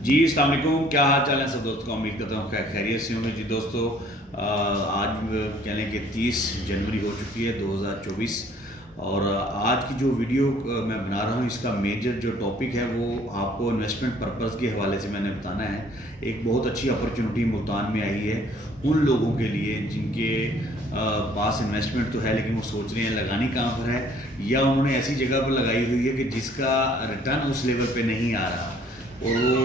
जी अस्सलाम वालेकुम, क्या हाल चाल है सब दोस्तों का। उम्मीद करता हूँ खैरियत से होंगे। जी दोस्तों, आज कह लें कि 30 जनवरी हो चुकी है 2024। और आज की जो वीडियो मैं बना रहा हूँ, इसका मेजर जो टॉपिक है वो आपको इन्वेस्टमेंट पर्पज़ के हवाले से मैंने बताना है। एक बहुत अच्छी अपॉर्चुनिटी मुल्तान में आई है उन लोगों के लिए जिनके पास इन्वेस्टमेंट तो है लेकिन वो सोच रहे हैं लगानी कहाँ पर है, या उन्होंने ऐसी जगह पर लगाई हुई है कि जिसका रिटर्न उस लेवल पे नहीं आ रहा और वो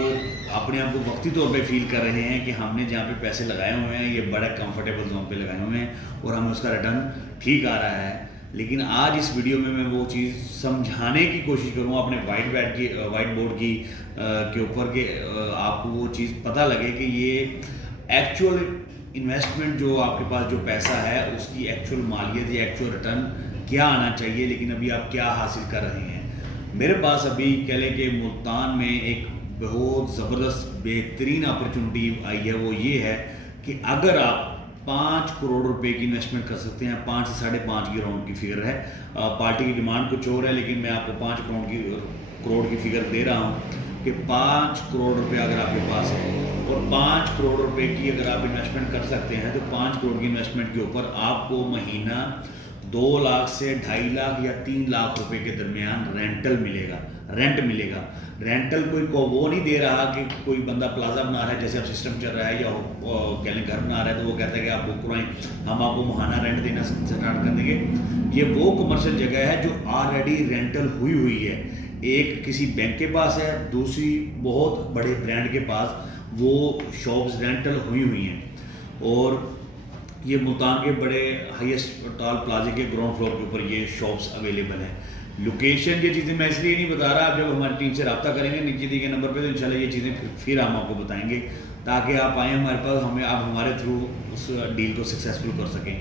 अपने आप को वक्ती तौर पे फील कर रहे हैं कि हमने जहाँ पे पैसे लगाए हुए हैं ये बड़ा कंफर्टेबल जोन पे लगाए हुए हैं और हमें उसका रिटर्न ठीक आ रहा है। लेकिन आज इस वीडियो में मैं वो चीज़ समझाने की कोशिश करूँगा अपने वाइट बोर्ड की के ऊपर कि आपको वो चीज़ पता लगे कि ये एक्चुअल इन्वेस्टमेंट जो आपके पास जो पैसा है उसकी एक्चुअल मालियत या एक्चुअल रिटर्न क्या आना चाहिए, लेकिन अभी आप क्या हासिल कर रहे हैं। मेरे पास अभी कह लें कि मुल्तान में एक बहुत ज़बरदस्त बेहतरीन अपॉर्चुनिटी आई है। वो ये है कि अगर आप 5 करोड़ रुपए की इन्वेस्टमेंट कर सकते हैं, 5 से 5.5 की राउंड की फिगर है। पार्टी की डिमांड कुछ और है लेकिन मैं आपको 5 करोड़ की फिगर दे रहा हूँ कि 5 करोड़ रुपए अगर आपके पास है और 5 करोड़ रुपए की अगर आप इन्वेस्टमेंट कर सकते हैं तो 5 करोड़ की इन्वेस्टमेंट के ऊपर आपको महीना 2 लाख से 2.5 लाख या 3 लाख रुपए के दरमियान रेंट मिलेगा। रेंटल कोई को वो नहीं दे रहा कि कोई बंदा प्लाजा बना रहा है जैसे अब सिस्टम चल रहा है, या कह लें घर बना रहा है तो वो कहता है कि आप बुक करवाएं, हम आपको महाना रेंट देना स्टार्ट कर देंगे। ये वो कमर्शियल जगह है जो ऑलरेडी रेंटल हुई है। एक किसी बैंक के पास है, दूसरी बहुत बड़े ब्रांड के पास वो शॉप्स रेंटल हुई हैं। और ये मुल्तान के बड़े हाईएस्ट टाल प्लाजे के ग्राउंड फ्लोर के ऊपर ये शॉप्स अवेलेबल हैं। लोकेशन ये चीज़ें मैं इसलिए नहीं बता रहा, आप जब हमारी टीम से रब्ता करेंगे नीचे दिए गए नंबर पे तो इंशाल्लाह ये चीज़ें फिर हम आपको बताएंगे ताकि आप आएँ हमारे पास, हमें आप हमारे थ्रू उस डील को सक्सेसफुल कर सकें।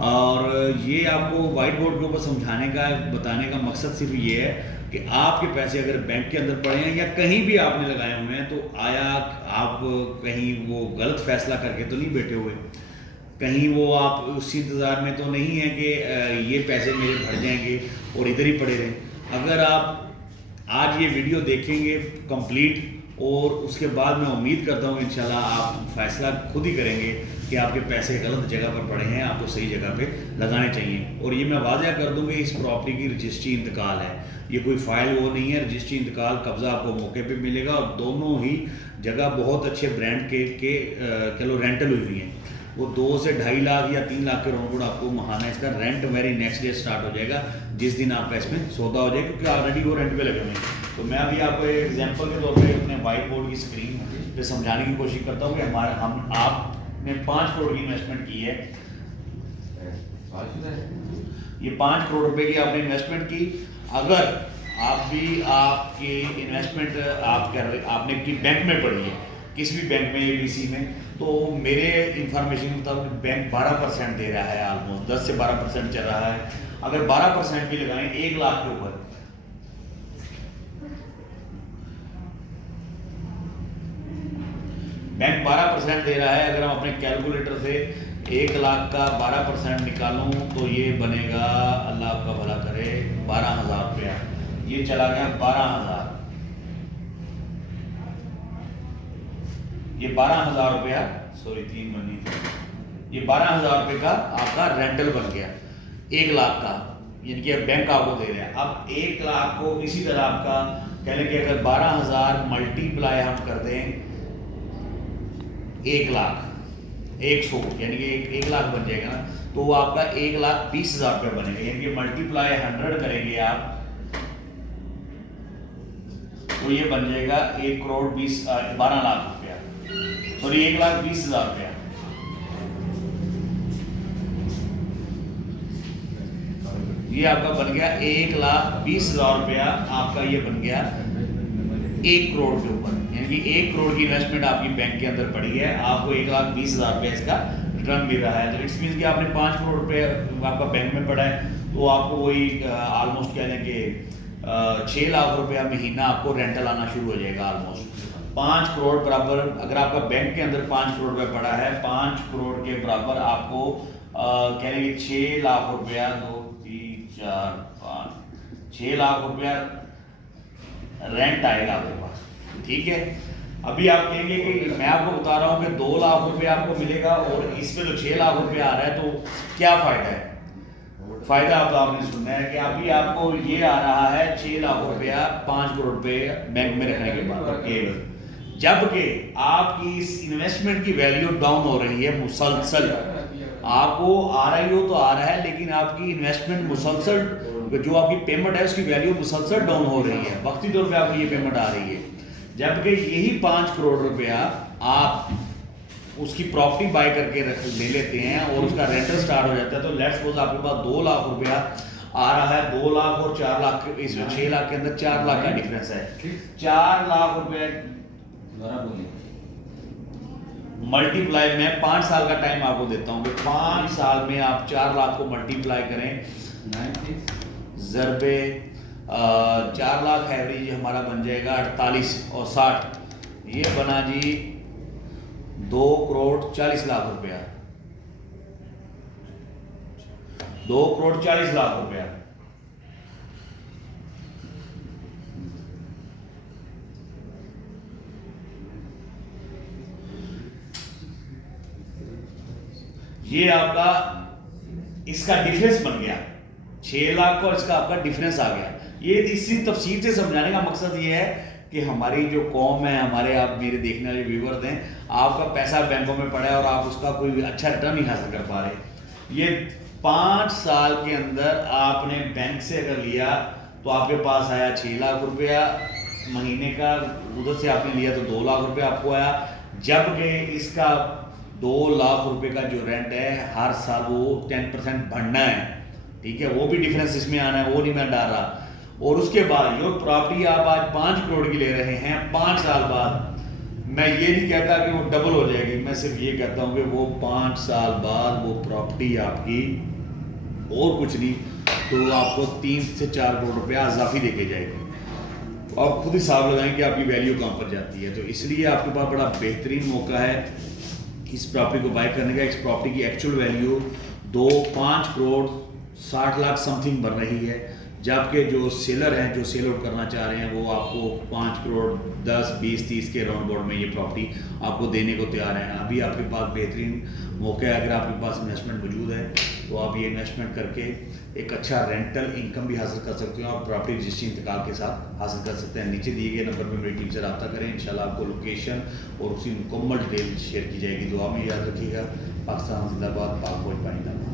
और ये आपको वाइट बोर्ड के ऊपर समझाने का बताने का मकसद सिर्फ ये है कि आपके पैसे अगर बैंक के अंदर पड़े हैं या कहीं भी आपने लगाए हुए हैं तो आया आप कहीं वो गलत फैसला करके तो नहीं बैठे हुए, कहीं वो आप उस इंतज़ार में तो नहीं है कि ये पैसे मेरे भर जाएंगे और इधर ही पड़े रहें। अगर आप आज ये वीडियो देखेंगे कंप्लीट और उसके बाद मैं उम्मीद करता हूँ इंशाल्लाह आप फैसला खुद ही करेंगे कि आपके पैसे गलत जगह पर पड़े हैं, आपको सही जगह पे लगाने चाहिए। और ये मैं वाज़ह कर दूँ कि इस प्रॉपर्टी की रजिस्ट्री इंतकाल है, ये कोई फाइल वो नहीं है। रजिस्ट्री इंतकाल कब्ज़ा आपको मौके पे मिलेगा और दोनों ही जगह बहुत अच्छे ब्रांड के चलो रेंटल हुई हैं। वो 2 से 2.5 लाख या 3 लाख के राउंड आपको महाना इसका rent very next day start हो जाएगा जिस दिन आपका इसमें सौदा हो जाएगा, क्योंकि ऑलरेडी वो रेंट पे लगे हुए हैं। तो मैं अभी आपको एक एग्जांपल के तौर पे अपने वाइट बोर्ड की स्क्रीन पे समझाने की कोशिश करता हूँ कि आपने 5 करोड़ की इन्वेस्टमेंट की है। ये 5 करोड़ रुपए की आपने इन्वेस्टमेंट की। अगर आपकी इन्वेस्टमेंट आपने की बैंक में पड़ी है, किसी भी बैंक में, ABC में, तो मेरे इंफॉर्मेशन के मुताबिक बैंक 12% दे रहा है, ऑलमोस्ट 10 से 12% चल रहा है। अगर 12% भी लगाएं 1 लाख के ऊपर, बैंक 12% दे रहा है। अगर हम अपने कैलकुलेटर से 1 लाख का 12% निकालूं तो ये बनेगा, अल्लाह आपका भला करे, 12,000 रुपया। ये चला गया 12,000, ये 12,000 रुपया, सॉरी 3 बनी थी, ये 12,000 रुपये का आपका रेंटल बन गया 1 लाख का, यानी कि बैंक आपको दे रहा है। अब 1 लाख को इसी तरह आपका कह लें कि अगर 12,000 मल्टीप्लाई हम कर दें 1 लाख 100, यानी कि 1 लाख बन जाएगा ना, तो वो आपका 1,20,000 रुपये बनेगा। यानी कि मल्टीप्लाई 100 करेंगे आप तो ये बन जाएगा 12 लाख रुपया, सॉरी 1,20,000 रुपया। ये आपका बन गया 1,20,000 रुपया, आपका ये बन गया 1 करोड़ के ऊपर। यानी कि 1 करोड़ की इन्वेस्टमेंट आपकी बैंक के अंदर पड़ी है, आपको 1,20,000 रुपया इसका रिटर्न मिल रहा है। तो इट्स मीन्स कि आपने 5 करोड़ रुपये आपका बैंक में पड़ा है तो आपको वही ऑलमोस्ट कह लें कि 6 लाख रुपया महीना आपको रेंटल आना शुरू हो जाएगा। ऑलमोस्ट 5 करोड़ बराबर, अगर आपका बैंक के अंदर 5 करोड़ रुपया पड़ा है, 5 करोड़ के बराबर आपको कह लें कि 6 लाख रुपया, 2 3 4 5 6 लाख रुपया रेंट आएगा आपके पास, ठीक है। अभी आप कहेंगे कि मैं आपको बता रहा हूँ कि 2 लाख रुपए आपको मिलेगा और इसमें तो 6 लाख रुपए आ रहा है, तो क्या फ़ायदा है? फ़ायदा अब आपने सुना है कि अभी आपको ये आ रहा है 6 लाख रुपया 5 करोड़ रुपए बैंक में रखने के बाद केवल, जबकि आपकी इस इन्वेस्टमेंट की वैल्यू डाउन हो रही है मुसलसल। आपको आ रही हो तो आ रहा है, लेकिन आपकी इन्वेस्टमेंट मुसलसल, जो आपकी पेमेंट है उसकी वैल्यू मुसलसल डाउन हो रही है, वक्ती तौर पे आपको ये पेमेंट आ रही है। जबकि यही 5 करोड़ रुपया आप उसकी प्रॉपर्टी बाय करके ले लेते हैं और उसका रेंटल स्टार्ट हो जाता है, तो लेट्स सपोज आपके पास 2 लाख रुपया आ रहा है, 2 लाख और 4 लाख, इसमें 6 लाख के अंदर 4 लाख का डिफरेंस है। 4 लाख रुपए मल्टीप्लाई, मैं 5 साल का टाइम आपको देता हूँ कि 5 साल में आप 4 लाख को मल्टीप्लाई करें ज़रबे 4 लाख एवरेज हमारा बन जाएगा 48 और 60, ये बना जी 2 करोड़ 40 लाख रुपया, 2 करोड़ 40 लाख रुपया। ये आपका इसका डिफरेंस बन गया, 6 लाख का इसका आपका डिफरेंस आ गया। ये इसी तफसील से समझाने का मकसद ये है कि हमारी जो कौम है, हमारे आप मेरे देखने वाले व्यूवर्स हैं, आपका पैसा बैंकों में पड़ा है और आप उसका कोई अच्छा रिटर्न नहीं हासिल कर पा रहे। ये 5 साल के अंदर आपने बैंक से अगर लिया तो आपके पास आया 6 लाख रुपया महीने का, उधर से आपने लिया तो 2 लाख रुपया आपको आया, जबकि इसका 2 लाख रुपए का जो रेंट है हर साल वो 10% भरना है, ठीक है, वो भी डिफरेंस इसमें आना है, वो नहीं मैं डाल रहा। और उसके बाद जो प्रॉपर्टी आप आज 5 करोड़ की ले रहे हैं, 5 साल बाद मैं ये नहीं कहता कि वो डबल हो जाएगी, मैं सिर्फ ये कहता हूँ कि वो 5 साल बाद वो प्रॉपर्टी आपकी और कुछ नहीं तो आपको 3 से 4 करोड़ रुपया इजाफी देके जाएगी। तो आप खुद हिसाब लगाएं कि आपकी वैल्यू कहाँ पर जाती है। तो इसलिए आपके पास बड़ा बेहतरीन मौका है इस प्रॉपर्टी को बाय करने का। इस प्रॉपर्टी की actual value 5 crore 60 lakh something बन रही है, जबकि जो सेलर हैं, जो सेल आउट करना चाह रहे हैं, वो आपको 5 करोड़ 10, 20, 30 के राउंड बोर्ड में ये प्रॉपर्टी आपको देने को तैयार हैं। अभी आपके पास बेहतरीन मौका है, अगर आपके पास इन्वेस्टमेंट मौजूद है तो आप ये इन्वेस्टमेंट करके एक अच्छा रेंटल इनकम भी हासिल कर सकते हैं और प्रॉपर्टी रजिस्ट्री इंतकाल के साथ हासिल कर सकते हैं। नीचे दिए गए नंबर पर मेरी टीम से रब्ता करें, इंशाल्लाह आपको लोकेशन और उसकी मुकम्मल डिटेल शेयर की जाएगी। दुआ में याद रखिएगा। पाकिस्तान जिंदाबाद, पाक फौज पाइंदा।